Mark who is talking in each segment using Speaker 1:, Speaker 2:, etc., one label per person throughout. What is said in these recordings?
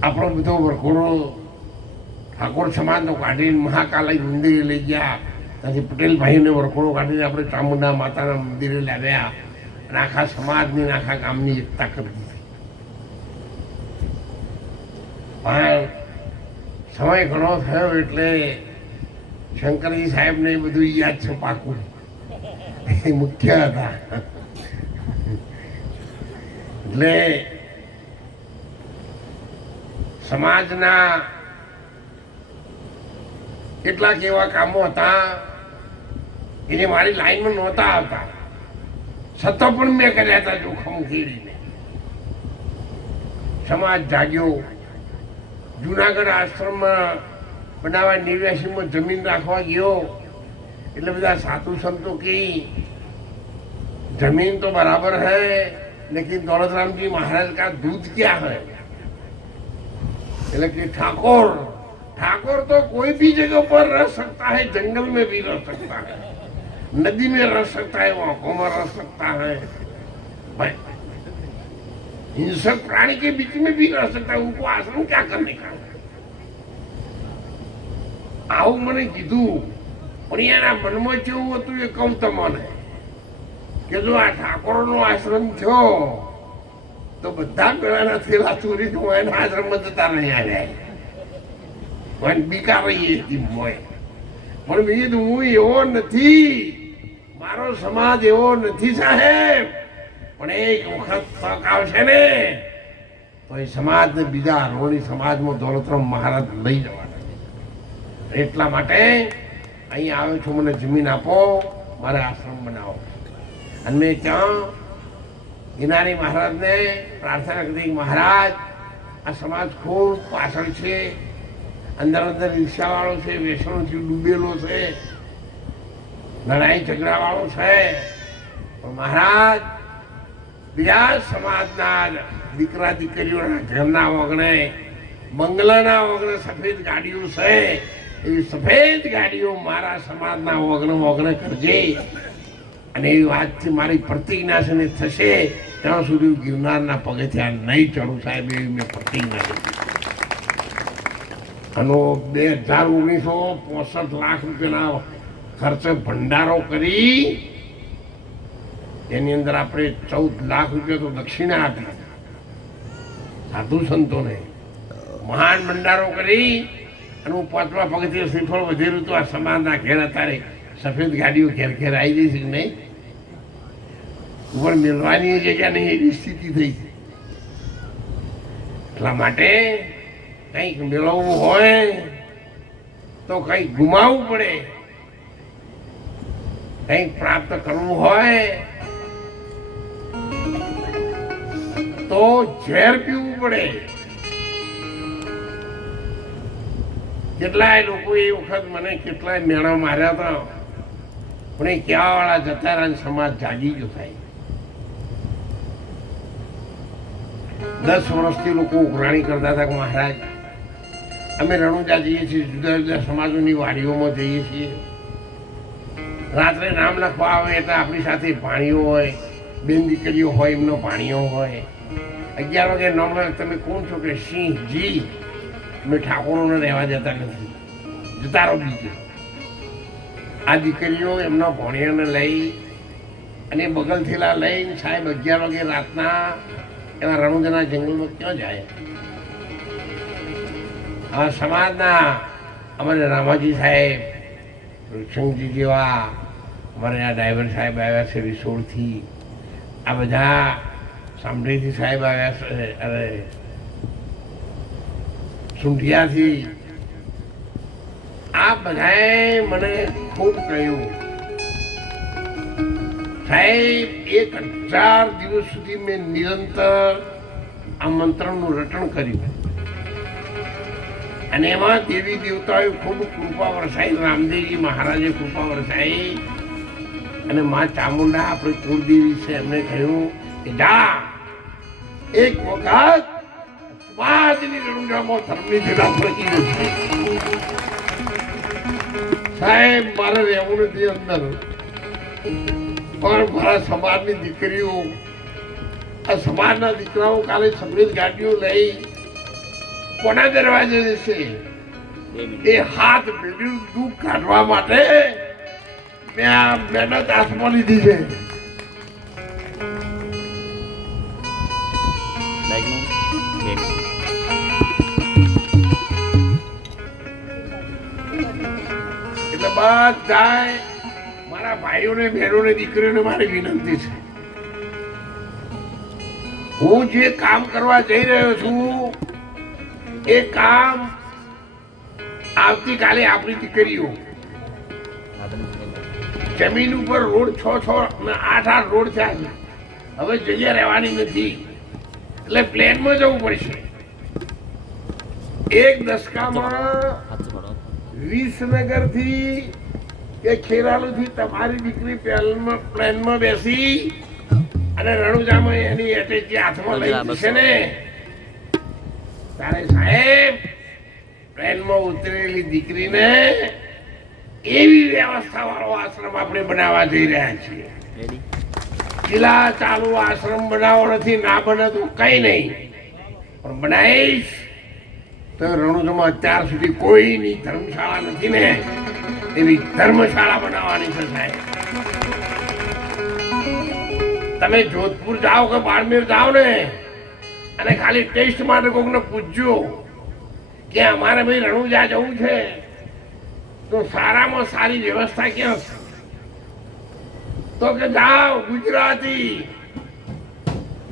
Speaker 1: આપણો બધો વરઘોડો ઠાકોર સમાજનો કાઢીને મહાકાલી મંદિરે લઈ ગયા ત્યાંથી પટેલ ભાઈને વરઘોડો કાઢીને આપણે ચામુંડા માતાના મંદિરે લાવ્યા અને આખા સમાજની અને આખા ગામની એકતા કરી દીધી પણ સમય ઘણો થયો એટલે શંકરજી સાહેબને એ બધું યાદ છે પાકું એ મુખ્ય હતા એટલે સમાજના કેટલાક એવા કામો હતા કે જે મારી લાઈનમાં નહોતા આવતા. છતાં પણ મેં કર્યા હતા જોખમ ઉકેલીને સમાજ જાગ્યો. જુનાગઢ આશ્રમમાં બનાવવા નેવ્યાસીમાં જમીન રાખવા ગયો. એટલે બધા સાધુ સંતો કે, જમીન તો બરાબર હૈ, લેકિન દોલતરામજી મહારાજ કા દૂધ ક્યાં હૈ? એટલે કે ઠાકોર ઠાકોર तो कोई भी जगह पर रह सकता है जंगल में भी रह सकता है नदी में रह सकता है आंखों में रह सकता है भाई हिंसक प्राणी के बीच में भी रह सकता है उनको आश्रम क्या करने का આવું મને કીધું પણ એના મનમાં કેવું હતું એ કહું તમને કે જો આ ઠાકોરનો આશ્રમ થયો તો બધા પેલાના થેલા ચોરી તો એના આશ્રમમાં જતા નહીં આવ્યા મને બીકા રહી હતી મોય પણ મેં હું એવો નથી. મારો સમાજ એવો નથી સાહેબ. પણ એક વખત તક આવશે ને, તો એ સમાજને બીજા રોણી સમાજમાં દોલતરામ મહારાજ લઈ જવાના એટલા માટે અહીં આવ્યો છું, મને જમીન આપો, મારે આશ્રમ બનાવો અને ત્યાં ગિનારી મહારાજને પ્રાર્થના કરી મહારાજ, આ સમાજ ખૂબ પાછળ છે, અંદર અંદર ઈર્ષાવાળો છે વ્યસનોથી ડૂબેલો છે, લડાઈ ઝઘડાવાળો છે. પણ મહારાજ, બીજા સમાજના દીકરા દીકરીઓના ઘરના વગણે બંગલાના વગણે સફેદ ગાડીઓ છે, એવી સફેદ ગાડીઓ મારા સમાજના વગણ વગણે કરજે. અને એ વાતથી મારી પ્રતિજ્ઞા છે ને થશે, ત્યાં સુધી હું ગિરનારના પગથિયા નહીં ચડું સાહેબ, એવી મેં પ્રતિજ્ઞા લીધી આનો બે હજાર ઓગણીસો પોસઠ લાખ રૂપિયાના ખર્ચે ભંડારો કરી, એની અંદર આપણે ચૌદ લાખ રૂપિયા તો દક્ષિણા આપી સાધુ સંતોને મહાન ભંડારો કરી, અને હું પાંચમા પગથિયે શ્રીફળ વધેરું તો આ સમાજના ઘેર અત્યારે સફેદ ગાડીઓ ઘેર ઘેર આવી જશે નહીં? ઉપર મેળવાની જગ્યા નહીં એવી સ્થિતિ થઈ છે. એટલા માટે કંઈક મેળવવું હોય તો કંઈક ગુમાવવું પડે. કંઈક પ્રાપ્ત કરવું હોય તો ઝેર પીવું પડે. કેટલાય લોકો એ વખત મને કેટલાય મેળા માર્યા હતા. પણ એ કહેવા વાળા જતા રહ્યા ને સમાજ જાગી ગયો થાય? દસ વર્ષથી લોકો ઉઘરાણી કરતા હતા કે મહારાજ. અમે રણુજા જઈએ છીએ, જુદા જુદા સમાજોની વાડીઓમાં જઈએ છીએ. રાત્રે નામ લખવા આવે એટલે આપણી સાથે પાણીઓ હોય, બેન દીકરીઓ હોય, એમનો પાણીઓ હોય. અગિયાર વાગે નામ તમે કોણ છો કે સિંહજી? અમે ઠાકોરોને રહેવા જતા નથી. જતા રહો બીજે. આ દીકરીઓ એમના ભણિયાને લઈ અને બગલ થેલા લઈને સાહેબ અગિયાર વાગે રાતના એવા રણુંદના જંગલમાં ક્યાં જાય? આ સમાજના, અમારે રામાજી સાહેબ રૂપસંગજી જેવા, અમારે આ ડ્રાઈવર સાહેબ આવ્યા છે રિસોડથી આ બધા સામઢીથી સાહેબ આવ્યા છે, અરે, સુંઢિયાથી. બધાએ મને ખૂબ કહ્યું. સાહેબ, એક હજાર દિવસ સુધી મેં નિરંતર આ મંત્રનું રટણ કર્યું. અને એમાં દેવી દેવતાઓએ ખૂબ કૃપા વરસાઈ રામદેવજી મહારાજે કૃપા વરસાઈ અને મા ચામુંડા, આપણી કુળદેવી છે, એમને કહ્યું કે જા, એક વખત સમાજની રણુજામાં ધર્મની જગા જશે મારે રહેવું નથી અંદર પણ મારા સમાજની દીકરીઓ, આ સમાજના દીકરાઓ કાલે સફેદ ગાડીઓ લઈ કોના દરવાજે જશે? એ હાથ ભેડ્યું દુઃખ કાઢવા માટે મેં આ મહેનત હાથમાં લીધી છે. બધાય મારા ભાઈઓને, બહેનોને, દીકરીઓને મારી વિનંતી છે. હું જે કામ કરવા જઈ રહ્યો છું, એ કામ આવતીકાલે આપણી દીકરીઓ. જમીન ઉપર રોડ છ છ આઠ આઠ રોડ થયા છે. હવે જગ્યા રહેવાની નથી. એટલે પ્લેનમાં જવું પડશે. એક દશકામાં
Speaker 2: હાથ પડો
Speaker 1: વિસનગરથી કે ખેરાલુ થી તમારી દીકરી પ્લેનમાં પ્લેનમાં બેસી અને રણુજામાં એની એટેચી હાથમાં લઈ જશે ને? તારે સાહેબ પ્લેનમાં ઉતરેલી દીકરીને એવી વ્યવસ્થા વાળો આશ્રમ આપણે બનાવવા જઈ રહ્યા છીએ. કિલ્લા ચાલુ આશ્રમ બનાવો નથી ના બને તો કઈ નહીં. પણ બનાવીશ. તો અત્યાર સુધી કોઈની ધર્મશાળા નથી ને, એવી ધર્મશાળા બનાવવાની છે સાહેબ. તમે જોધપુર જાઓ કે બાડમેર જાઓ ને, અને ખાલી ટેસ્ટ માટે કોકને પૂછજો કે અમારે ભાઈ રણુજા જવું છે, તો સારામાં સારી વ્યવસ્થા ક્યાં છે? તો કે જાઓ ગુજરાતી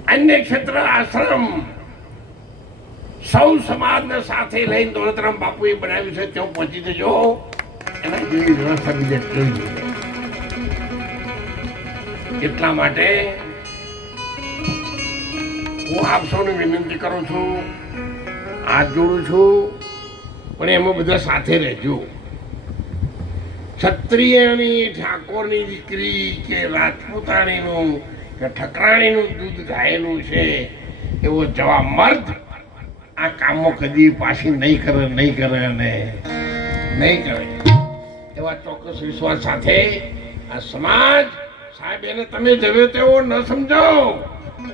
Speaker 1: અન્ય ક્ષેત્ર આશ્રમ સૌ સમાજને સાથે લઈને દોલતરામ બાપુએ બનાવ્યું છે, ત્યાં પહોંચી જજો. એના જેવી એટલા માટે હું આપ સૌને વિનંતી કરું છું, હાથ જોડું છું, પણ એમાં બધા સાથે રહેજો. ક્ષત્રિયની ઠાકોરની દીકરી કે રાજપૂતાણીનું કે ઠકરાણીનું દૂધ ગાયેલું છે, એવો જવા મર્દ આ કામો કદી પાછી નહીં કરે નહીં કરે અને નહીં કરે. એવા ચોક્કસ વિશ્વાસ સાથે આ સમાજ, સાહેબ, એને તમે જવે તેવો ન સમજો.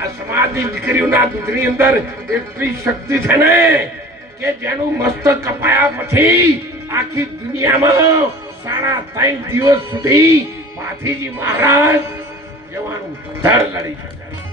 Speaker 1: આ સમાજની દીકરીઓના દૂધની અંદર એટલી શક્તિ છે ને કે જેનું મસ્તક કપાયા પછી આખી દુનિયામાં સાડા ત્રણ દિવસ સુધી પાથીજી મહારાજ જવાનું ધર લડી શકાય.